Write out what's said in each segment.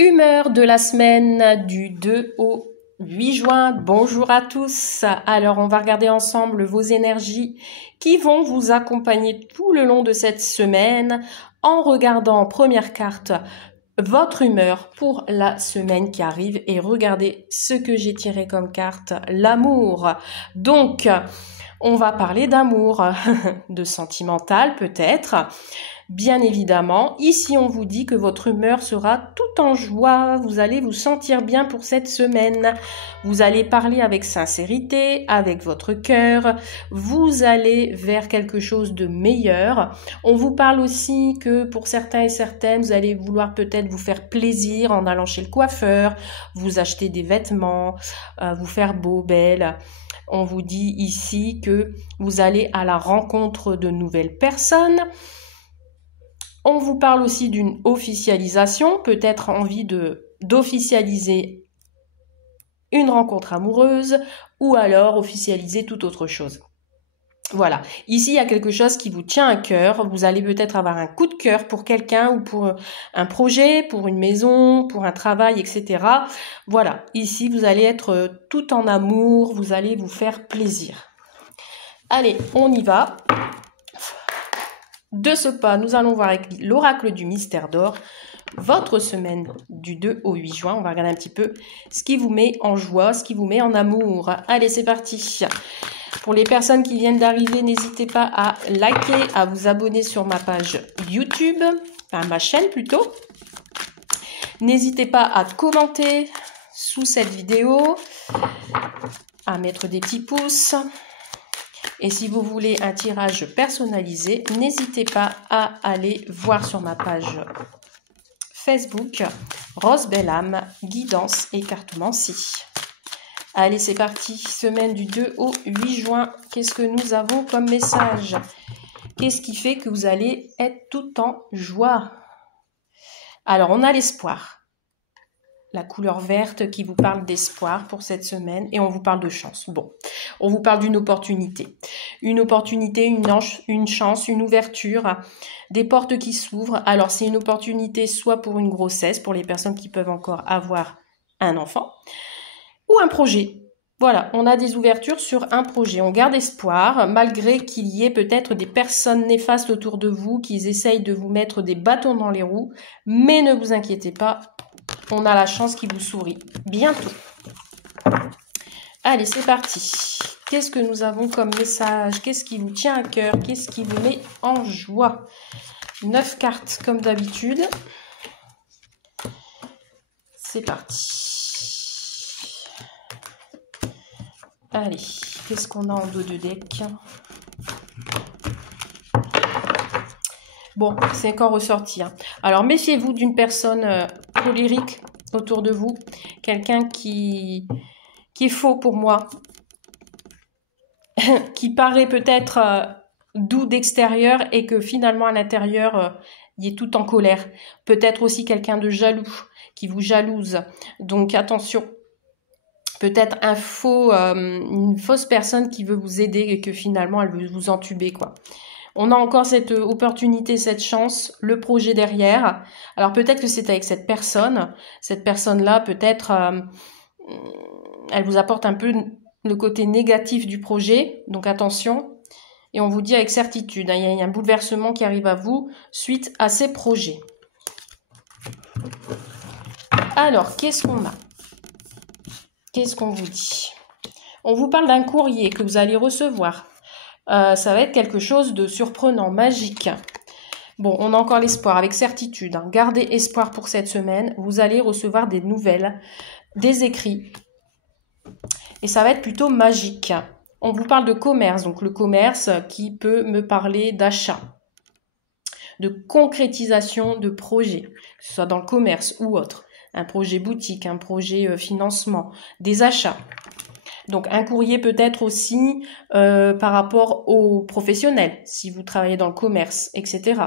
Humeur de la semaine du 2 au 8 juin. Bonjour à tous. Alors, on va regarder ensemble vos énergies qui vont vous accompagner tout le long de cette semaine en regardant en première carte votre humeur pour la semaine qui arrive et regardez ce que j'ai tiré comme carte, l'amour. Donc, on va parler d'amour, de sentimental peut-être. Bien évidemment, ici on vous dit que votre humeur sera tout en joie, vous allez vous sentir bien pour cette semaine, vous allez parler avec sincérité, avec votre cœur, vous allez vers quelque chose de meilleur. On vous parle aussi que pour certains et certaines, vous allez vouloir peut-être vous faire plaisir en allant chez le coiffeur, vous acheter des vêtements, vous faire beau, belle. On vous dit ici que vous allez à la rencontre de nouvelles personnes. On vous parle aussi d'une officialisation, peut-être envie d'officialiser une rencontre amoureuse ou alors officialiser toute autre chose. Voilà, ici il y a quelque chose qui vous tient à cœur, vous allez peut-être avoir un coup de cœur pour quelqu'un ou pour un projet, pour une maison, pour un travail, etc. Voilà, ici vous allez être tout en amour, vous allez vous faire plaisir. Allez, on y va. De ce pas, nous allons voir avec l'oracle du mystère d'or, votre semaine du 2 au 8 juin. On va regarder un petit peu ce qui vous met en joie, ce qui vous met en amour. Allez, c'est parti. Pour les personnes qui viennent d'arriver, n'hésitez pas à liker, à vous abonner sur ma page YouTube, enfin ma chaîne plutôt. N'hésitez pas à commenter sous cette vidéo, à mettre des petits pouces. Et si vous voulez un tirage personnalisé, n'hésitez pas à aller voir sur ma page Facebook Rose Belle Âme, guidance et cartomancie. Allez, c'est parti. Semaine du 2 au 8 juin. Qu'est-ce que nous avons comme message? Qu'est-ce qui fait que vous allez être tout en joie? Alors, on a l'espoir. La couleur verte qui vous parle d'espoir pour cette semaine et on vous parle de chance. Bon, on vous parle d'une opportunité. Une opportunité, une chance, une ouverture, des portes qui s'ouvrent. Alors, c'est une opportunité soit pour une grossesse, pour les personnes qui peuvent encore avoir un enfant, ou un projet. Voilà, on a des ouvertures sur un projet. On garde espoir, malgré qu'il y ait peut-être des personnes néfastes autour de vous qui essayent de vous mettre des bâtons dans les roues. Mais ne vous inquiétez pas, on a la chance qui vous sourit bientôt. Allez, c'est parti. Qu'est-ce que nous avons comme message? Qu'est-ce qui vous tient à cœur? Qu'est-ce qui vous met en joie? 9 cartes comme d'habitude. C'est parti. Allez, qu'est-ce qu'on a en dos de deck? Bon, c'est encore ressorti. Alors, méfiez-vous d'une personne colérique autour de vous. Quelqu'un qui est faux pour moi. Qui paraît peut-être doux d'extérieur et que finalement à l'intérieur, il est tout en colère. Peut-être aussi quelqu'un de jaloux, qui vous jalouse. Donc, attention. Peut-être une fausse personne qui veut vous aider et que finalement, elle veut vous entuber, quoi. On a encore cette opportunité, cette chance, le projet derrière. Alors peut-être que c'est avec cette personne. Cette personne-là, peut-être, elle vous apporte un peu le côté négatif du projet. Donc attention. Et on vous dit avec certitude, il y a un bouleversement qui arrive à vous suite à ces projets. Alors, qu'est-ce qu'on a? Qu'est-ce qu'on vous dit? On vous parle d'un courrier que vous allez recevoir. Ça va être quelque chose de surprenant, magique. Bon, on a encore l'espoir, avec certitude. Gardez espoir pour cette semaine. Vous allez recevoir des nouvelles, des écrits. Et ça va être plutôt magique. On vous parle de commerce. Donc le commerce qui peut me parler d'achat, de concrétisation de projets, que ce soit dans le commerce ou autre. Un projet boutique, un projet financement, des achats. Donc un courrier peut-être aussi par rapport aux professionnels, si vous travaillez dans le commerce, etc.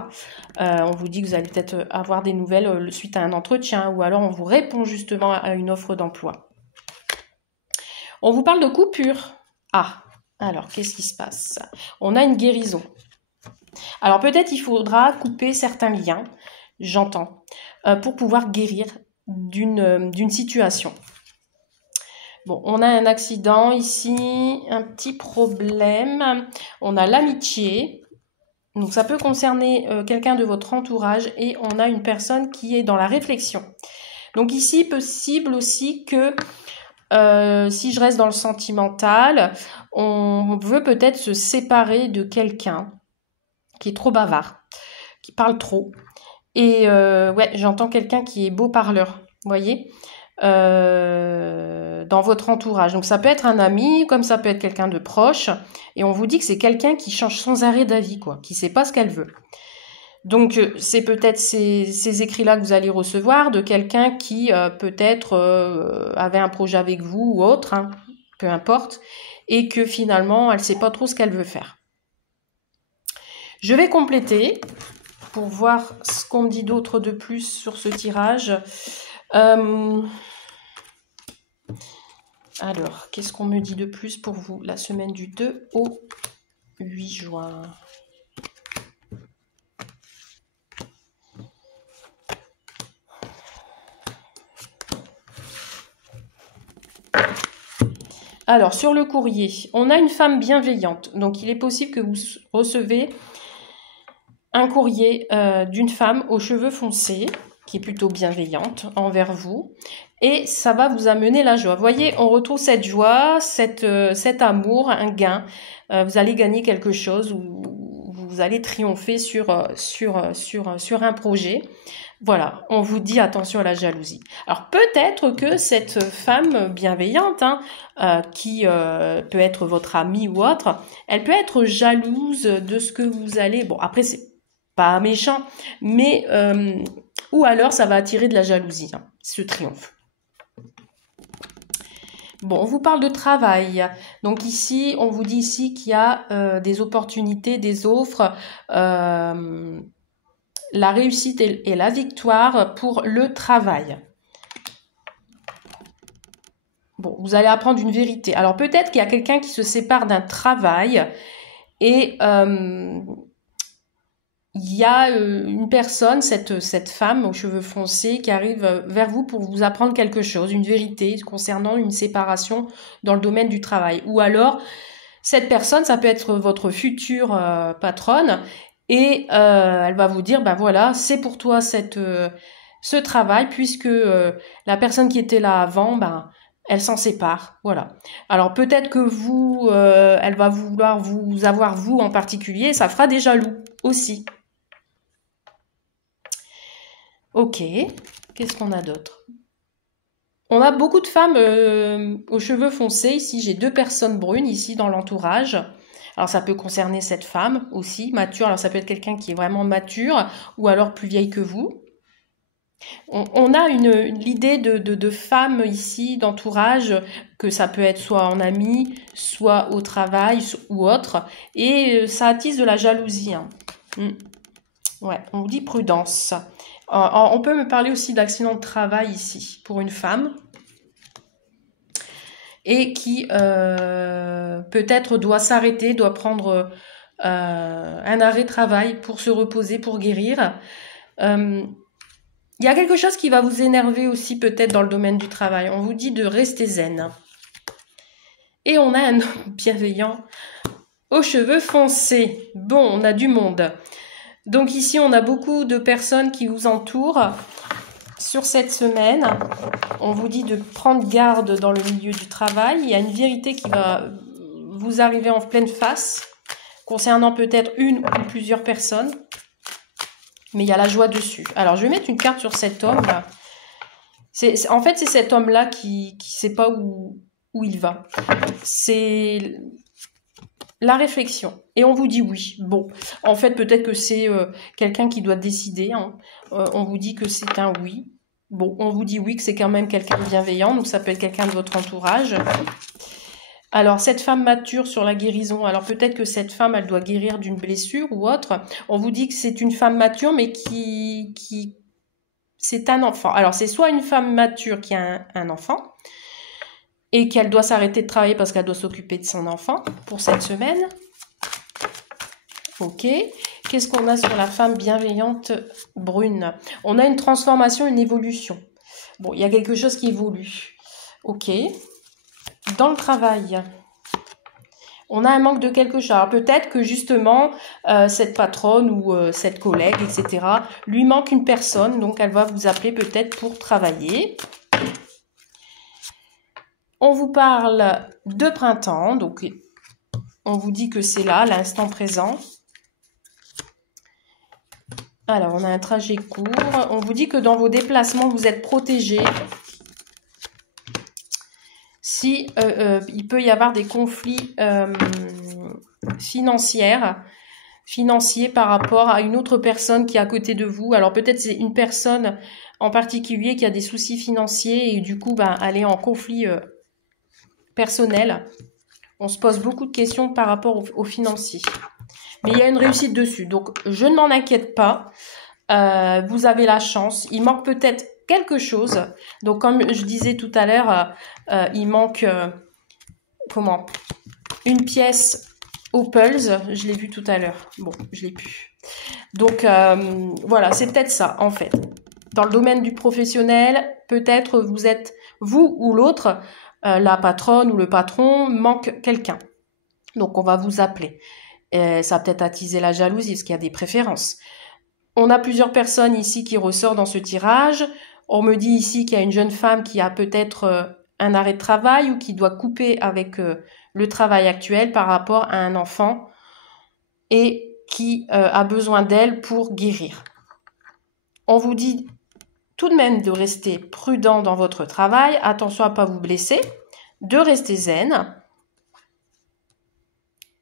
On vous dit que vous allez peut-être avoir des nouvelles suite à un entretien ou alors on vous répond justement à une offre d'emploi. On vous parle de coupure. Ah, alors qu'est-ce qui se passe? On a une guérison. Alors peut-être il faudra couper certains liens, j'entends, pour pouvoir guérir d'une situation. Bon, on a un accident ici, un petit problème. On a l'amitié. Donc, ça peut concerner quelqu'un de votre entourage et on a une personne qui est dans la réflexion. Donc, ici, possible aussi que si je reste dans le sentimental, on veut peut-être se séparer de quelqu'un qui est trop bavard, qui parle trop. Et ouais, j'entends quelqu'un qui est beau parleur, vous voyez, dans votre entourage. Donc ça peut être un ami, comme ça peut être quelqu'un de proche. Et on vous dit que c'est quelqu'un qui change sans arrêt d'avis, quoi, qui sait pas ce qu'elle veut. Donc c'est peut-être ces écrits-là que vous allez recevoir de quelqu'un qui peut-être avait un projet avec vous ou autre, hein, peu importe, et que finalement elle sait pas trop ce qu'elle veut faire. Je vais compléter pour voir ce qu'on me dit d'autre de plus sur ce tirage. Alors, qu'est-ce qu'on me dit de plus pour vous la semaine du 2 au 8 juin? Alors, sur le courrier, on a une femme bienveillante. Donc, il est possible que vous recevez un courrier d'une femme aux cheveux foncés, qui est plutôt bienveillante envers vous. Et ça va vous amener la joie. Vous voyez, on retrouve cette joie, cet amour, un gain. Vous allez gagner quelque chose ou vous allez triompher sur un projet. Voilà, on vous dit attention à la jalousie. Alors peut-être que cette femme bienveillante, qui peut être votre amie ou autre, elle peut être jalouse de ce que vous allez... Bon, après, c'est pas méchant, mais... ou alors, ça va attirer de la jalousie, ce triomphe. Bon, on vous parle de travail. Donc ici, on vous dit ici qu'il y a des opportunités, des offres... la réussite et la victoire pour le travail. Bon, vous allez apprendre une vérité. Alors peut-être qu'il y a quelqu'un qui se sépare d'un travail et il y a une personne, cette femme aux cheveux foncés qui arrive vers vous pour vous apprendre quelque chose, une vérité concernant une séparation dans le domaine du travail. Ou alors, cette personne, ça peut être votre future patronne. Et elle va vous dire, ben voilà, c'est pour toi ce travail, puisque la personne qui était là avant, ben, elle s'en sépare. Voilà. Alors peut-être que vous, elle va vouloir vous avoir, vous en particulier, ça fera des jaloux aussi. Ok, qu'est-ce qu'on a d'autre? On a beaucoup de femmes aux cheveux foncés. Ici, j'ai 2 personnes brunes, ici, dans l'entourage. Alors, ça peut concerner cette femme aussi, mature. Alors, ça peut être quelqu'un qui est vraiment mature ou alors plus vieille que vous. On a l'idée de femme ici, d'entourage, que ça peut être soit en ami, soit au travail ou autre. Et ça attise de la jalousie. Ouais, on vous dit prudence. On peut me parler aussi d'accident de travail ici, pour une femme. Et qui peut-être doit s'arrêter, doit prendre un arrêt de travail pour se reposer, pour guérir. Il y a quelque chose qui va vous énerver aussi peut-être dans le domaine du travail. On vous dit de rester zen. Et on a un homme bienveillant aux cheveux foncés. Bon, on a du monde. Donc ici, on a beaucoup de personnes qui vous entourent. Sur cette semaine, on vous dit de prendre garde dans le milieu du travail. Il y a une vérité qui va vous arriver en pleine face, concernant peut-être une ou plusieurs personnes. Mais il y a la joie dessus. Alors, je vais mettre une carte sur cet homme-là. En fait, c'est cet homme-là qui ne sait pas où il va. C'est la réflexion. Et on vous dit oui. Bon, en fait, peut-être que c'est quelqu'un qui doit décider. On vous dit que c'est un oui. Bon, on vous dit oui, que c'est quand même quelqu'un de bienveillant. Donc, ça peut être quelqu'un de votre entourage. Alors, cette femme mature sur la guérison. Alors, peut-être que cette femme, elle doit guérir d'une blessure ou autre. On vous dit que c'est une femme mature, mais qui c'est un enfant. Alors, c'est soit une femme mature qui a un enfant et qu'elle doit s'arrêter de travailler parce qu'elle doit s'occuper de son enfant pour cette semaine. Ok. Qu'est-ce qu'on a sur la femme bienveillante brune? On a une transformation, une évolution. Bon, il y a quelque chose qui évolue. Ok. Dans le travail, on a un manque de quelque chose. Alors peut-être que justement, cette patronne ou cette collègue, etc., lui manque une personne. Donc, elle va vous appeler peut-être pour travailler. On vous parle de printemps. Donc, on vous dit que c'est là, l'instant présent. Alors, on a un trajet court. On vous dit que dans vos déplacements, vous êtes protégé. Si il peut y avoir des conflits financiers par rapport à une autre personne qui est à côté de vous. Alors, peut-être c'est une personne en particulier qui a des soucis financiers et du coup, elle est en conflit personnel. On se pose beaucoup de questions par rapport aux financiers. Mais il y a une réussite dessus. Donc, je ne m'en inquiète pas. Vous avez la chance. Il manque peut-être quelque chose. Donc, comme je disais tout à l'heure, il manque une pièce au pulse. Je l'ai vu tout à l'heure. Bon, je l'ai plus. Donc, voilà, c'est peut-être ça, en fait. Dans le domaine du professionnel, peut-être vous êtes, vous ou l'autre, la patronne ou le patron manque quelqu'un. Donc, on va vous appeler. Ça va peut-être attiser la jalousie, parce qu'il y a des préférences. On a plusieurs personnes ici qui ressortent dans ce tirage. On me dit ici qu'il y a une jeune femme qui a peut-être un arrêt de travail ou qui doit couper avec le travail actuel par rapport à un enfant et qui a besoin d'elle pour guérir. On vous dit tout de même de rester prudent dans votre travail, attention à ne pas vous blesser, de rester zen.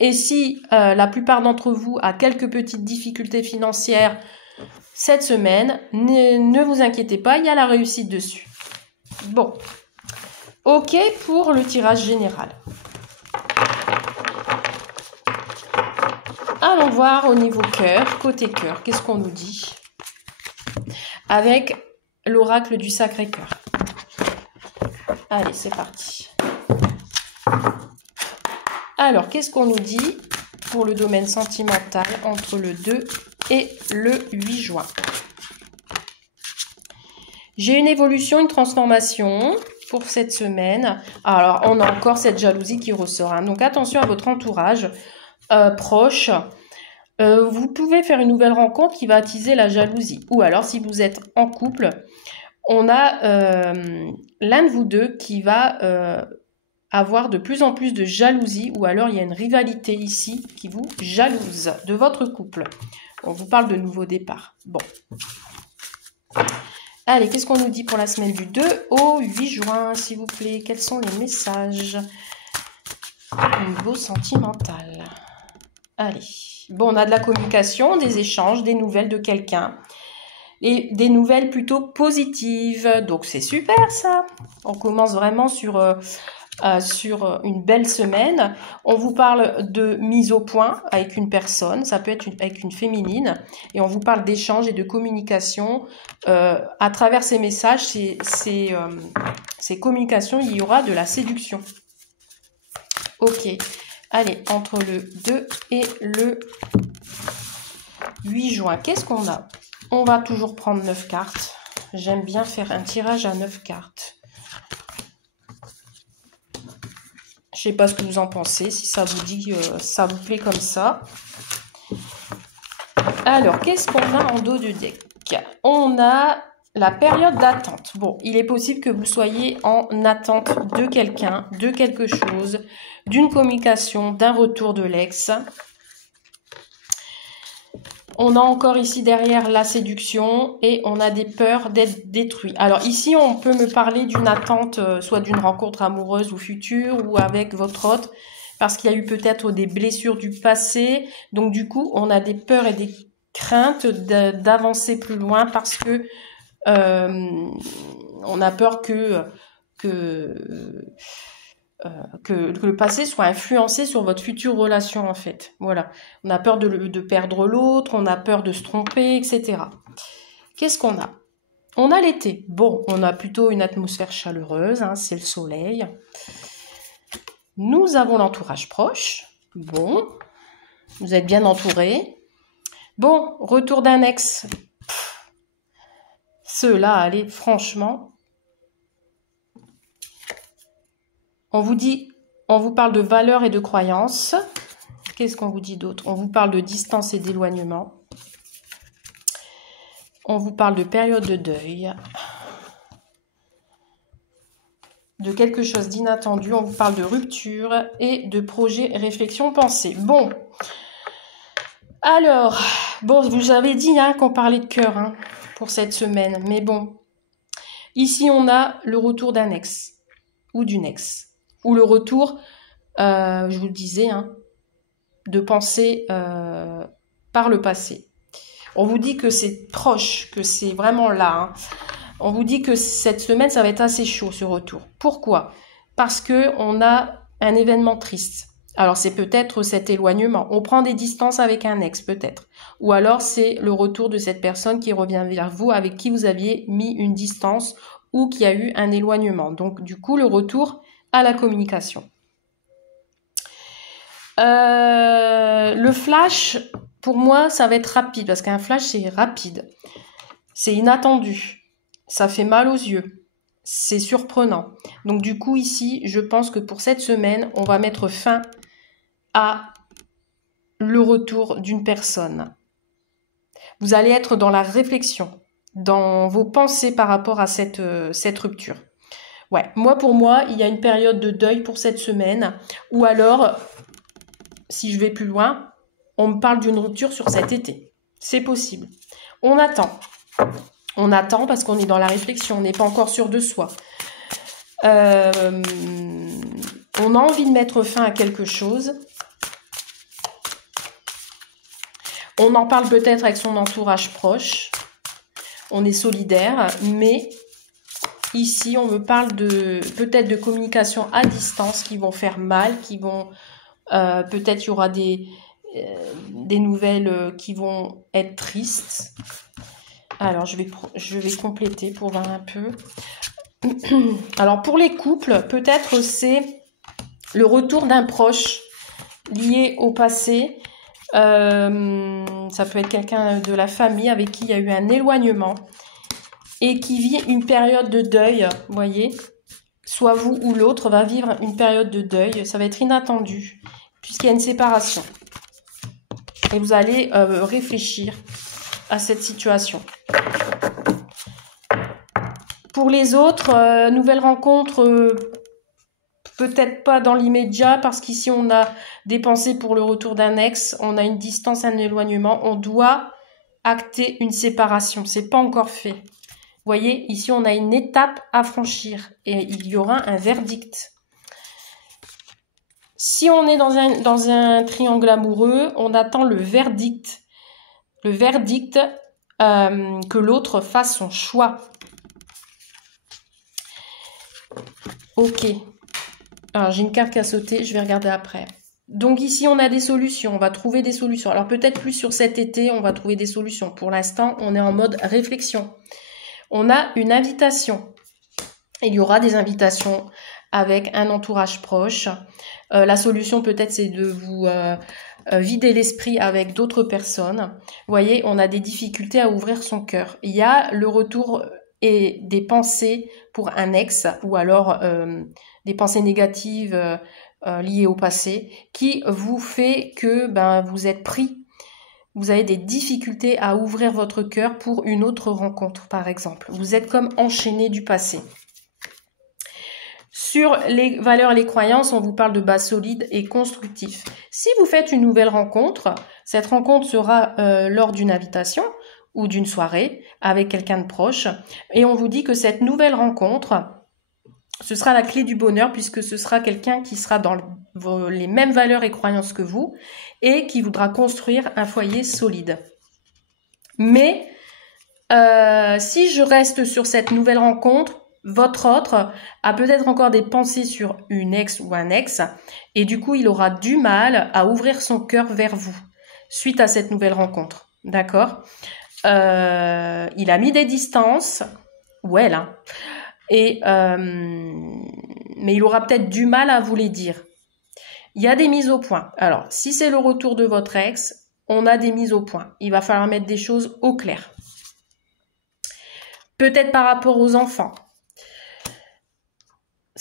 Et si la plupart d'entre vous a quelques petites difficultés financières cette semaine, ne vous inquiétez pas, il y a la réussite dessus. Bon, ok pour le tirage général. Allons voir au niveau cœur, côté cœur, qu'est-ce qu'on nous dit avec l'oracle du Sacré-Cœur. Allez, c'est parti. Alors, qu'est-ce qu'on nous dit pour le domaine sentimental entre le 2 et le 8 juin? J'ai une évolution, une transformation pour cette semaine. Alors, on a encore cette jalousie qui ressort. Hein. Donc, attention à votre entourage proche. Vous pouvez faire une nouvelle rencontre qui va attiser la jalousie. Ou alors, si vous êtes en couple, on a l'un de vous deux qui va avoir de plus en plus de jalousie, ou alors il y a une rivalité ici qui vous jalouse de votre couple. On vous parle de nouveau départ. Bon. Allez, qu'est-ce qu'on nous dit pour la semaine du 2 au 8 juin, s'il vous plaît? Quels sont les messages au niveau sentimental? Allez. Bon, on a de la communication, des échanges, des nouvelles de quelqu'un. Et des nouvelles plutôt positives. Donc, c'est super, ça. On commence vraiment sur une belle semaine. On vous parle de mise au point avec une personne. Ça peut être avec une féminine. Et on vous parle d'échange et de communication. À travers ces messages, ces communications, il y aura de la séduction. Ok. Allez, entre le 2 et le 8 juin, qu'est-ce qu'on a? On va toujours prendre 9 cartes. J'aime bien faire un tirage à 9 cartes. Je sais pas ce que vous en pensez, si ça vous dit, ça vous plaît comme ça. Alors, qu'est-ce qu'on a en dos de deck? On a la période d'attente. Bon, il est possible que vous soyez en attente de quelqu'un, de quelque chose, d'une communication, d'un retour de l'ex. On a encore ici derrière la séduction et on a des peurs d'être détruit. Alors ici, on peut me parler d'une attente, soit d'une rencontre amoureuse ou future ou avec votre hôte, parce qu'il y a eu peut-être des blessures du passé. Donc du coup, on a des peurs et des craintes d'avancer plus loin parce que on a peur que le passé soit influencé sur votre future relation, en fait. Voilà. On a peur de perdre l'autre, on a peur de se tromper, etc. Qu'est-ce qu'on a? On a l'été. Bon, on a plutôt une atmosphère chaleureuse, hein, c'est le soleil. Nous avons l'entourage proche. Bon, vous êtes bien entouré. Bon, retour d'un ex. Ceux-là, allez, franchement, On vous parle de valeurs et de croyances. Qu'est-ce qu'on vous dit d'autre? On vous parle de distance et d'éloignement. On vous parle de période de deuil. De quelque chose d'inattendu. On vous parle de rupture et de projet, réflexion, pensée. Bon. Alors, bon, vous avez dit hein, qu'on parlait de cœur hein, pour cette semaine. Mais bon, ici, on a le retour d'un ex ou d'une ex. Ou le retour, je vous le disais, hein, de pensée par le passé. On vous dit que c'est proche, que c'est vraiment là. Hein. On vous dit que cette semaine, ça va être assez chaud, ce retour. Pourquoi? Parce qu'on a un événement triste. Alors, c'est peut-être cet éloignement. On prend des distances avec un ex, peut-être. Ou alors, c'est le retour de cette personne qui revient vers vous, avec qui vous aviez mis une distance ou qui a eu un éloignement. Donc, du coup, le retour à la communication. Le flash, pour moi, ça va être rapide, parce qu'un flash, c'est rapide. C'est inattendu. Ça fait mal aux yeux. C'est surprenant. Donc, du coup, ici, je pense que pour cette semaine, on va mettre fin à le retour d'une personne. Vous allez être dans la réflexion, dans vos pensées par rapport à cette rupture. Ouais, pour moi, il y a une période de deuil pour cette semaine. Ou alors, si je vais plus loin, on me parle d'une rupture sur cet été. C'est possible. On attend. On attend parce qu'on est dans la réflexion. On n'est pas encore sûr de soi. On a envie de mettre fin à quelque chose. On en parle peut-être avec son entourage proche. On est solidaire, mais ici, on me parle peut-être de communication à distance qui vont faire mal, qui vont... peut-être il y aura des nouvelles qui vont être tristes. Alors, je vais compléter pour voir un peu. Alors, pour les couples, peut-être c'est le retour d'un proche lié au passé. Ça peut être quelqu'un de la famille avec qui il y a eu un éloignement et qui vit une période de deuil, vous voyez. Soit vous ou l'autre va vivre une période de deuil. Ça va être inattendu puisqu'il y a une séparation. Et vous allez réfléchir à cette situation. Pour les autres, nouvelles rencontres, peut-être pas dans l'immédiat parce qu'ici on a des pensées pour le retour d'un ex, on a une distance, un éloignement, on doit acter une séparation. C'est pas encore fait. Vous voyez, ici on a une étape à franchir et il y aura un verdict. Si on est dans un triangle amoureux, on attend le verdict. Le verdict que l'autre fasse son choix. Ok. Alors, j'ai une carte qui a sauté, je vais regarder après. Donc ici, on a des solutions, on va trouver des solutions. Alors peut-être plus sur cet été, on va trouver des solutions. Pour l'instant, on est en mode réflexion. On a une invitation. Il y aura des invitations avec un entourage proche. La solution peut-être c'est de vous vider l'esprit avec d'autres personnes. Vous voyez, on a des difficultés à ouvrir son cœur. Il y a le retour et des pensées pour un ex ou alors des pensées négatives liées au passé qui vous fait que vous êtes pris. Vous avez des difficultés à ouvrir votre cœur pour une autre rencontre, par exemple. Vous êtes comme enchaîné du passé. Sur les valeurs et les croyances, on vous parle de base solide et constructif. Si vous faites une nouvelle rencontre, cette rencontre sera lors d'une invitation ou d'une soirée avec quelqu'un de proche. Et on vous dit que cette nouvelle rencontre, ce sera la clé du bonheur puisque ce sera quelqu'un qui sera dans les mêmes valeurs et croyances que vous et qui voudra construire un foyer solide. Mais si je reste sur cette nouvelle rencontre, votre autre a peut-être encore des pensées sur une ex ou un ex et du coup, il aura du mal à ouvrir son cœur vers vous suite à cette nouvelle rencontre. D'accord ? Il a mis des distances, ou elle, hein, mais il aura peut-être du mal à vous les dire. Il y a des mises au point. Alors, si c'est le retour de votre ex, on a des mises au point. Il va falloir mettre des choses au clair. Peut-être par rapport aux enfants.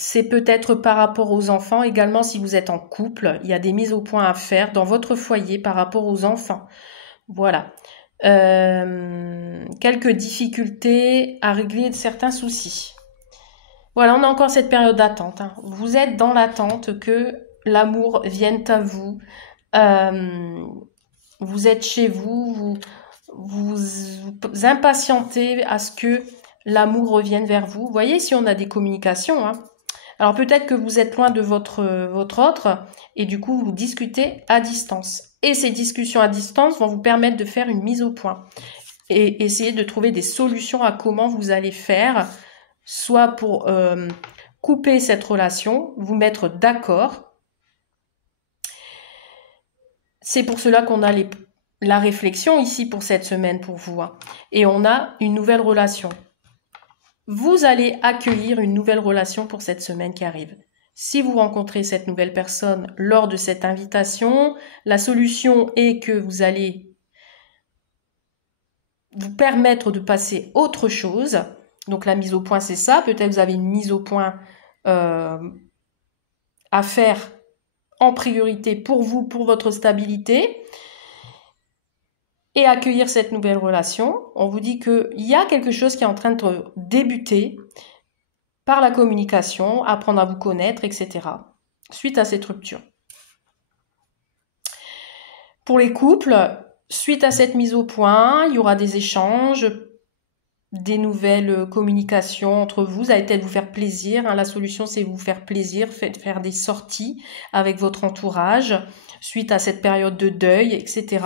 c'est peut-être par rapport aux enfants. Également, si vous êtes en couple, il y a des mises au point à faire dans votre foyer par rapport aux enfants. Voilà. Quelques difficultés à régler certains soucis. Voilà, on a encore cette période d'attente. Hein. Vous êtes dans l'attente que l'amour vienne à vous. Vous êtes chez vous, vous impatientez à ce que l'amour revienne vers vous. Vous voyez, si on a des communications, hein. Alors peut-être que vous êtes loin de votre autre et du coup vous discutez à distance. Et ces discussions à distance vont vous permettre de faire une mise au point et essayer de trouver des solutions à comment vous allez faire, soit pour couper cette relation, vous mettre d'accord. C'est pour cela qu'on a la réflexion ici pour cette semaine pour vous. Hein. Et on a une nouvelle relation. Vous allez accueillir une nouvelle relation pour cette semaine qui arrive. Si vous rencontrez cette nouvelle personne lors de cette invitation, la solution est que vous allez vous permettre de passer autre chose. Donc la mise au point, c'est ça. Peut-être vous avez une mise au point à faire en priorité pour vous, pour votre stabilité. Et accueillir cette nouvelle relation. On vous dit qu'il y a quelque chose qui est en train de débuter par la communication, apprendre à vous connaître, etc. Suite à cette rupture. Pour les couples, suite à cette mise au point, il y aura des échanges, des nouvelles communications entre vous. Vous allez peut-être vous faire plaisir. Hein. La solution, c'est vous faire plaisir, faire des sorties avec votre entourage, suite à cette période de deuil, etc.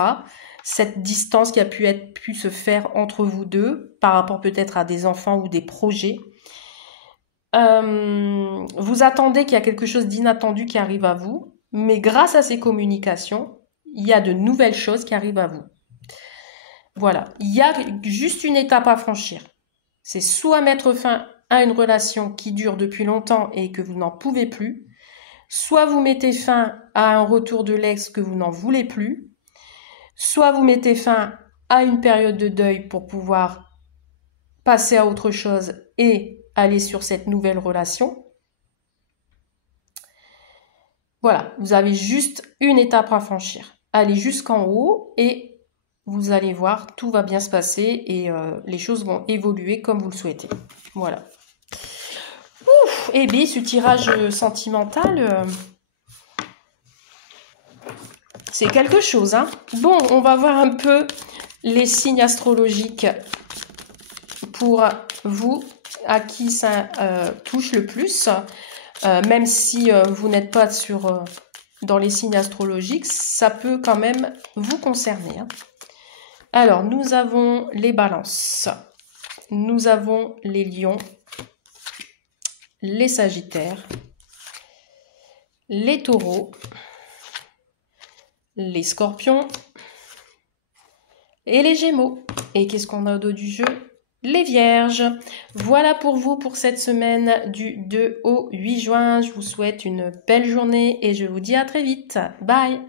Cette distance qui a pu se faire entre vous deux par rapport peut-être à des enfants ou des projets. Vous attendez qu'il y a quelque chose d'inattendu qui arrive à vous, mais grâce à ces communications, il y a de nouvelles choses qui arrivent à vous. Voilà, il y a juste une étape à franchir. C'est soit mettre fin à une relation qui dure depuis longtemps et que vous n'en pouvez plus, soit vous mettez fin à un retour de l'ex que vous n'en voulez plus, soit vous mettez fin à une période de deuil pour pouvoir passer à autre chose et aller sur cette nouvelle relation. Voilà, vous avez juste une étape à franchir. Allez jusqu'en haut et vous allez voir, tout va bien se passer et les choses vont évoluer comme vous le souhaitez. Voilà. Ouf, et bien ce tirage sentimental... c'est quelque chose, hein. Bon, on va voir un peu les signes astrologiques pour vous, à qui ça touche le plus. Même si vous n'êtes pas dans les signes astrologiques, ça peut quand même vous concerner. Hein. Alors, nous avons les balances, nous avons les lions, les sagittaires, les taureaux, les scorpions et les gémeaux. Et qu'est-ce qu'on a au dos du jeu? Les vierges. Voilà pour vous pour cette semaine du 2 au 8 juin. Je vous souhaite une belle journée et je vous dis à très vite. Bye!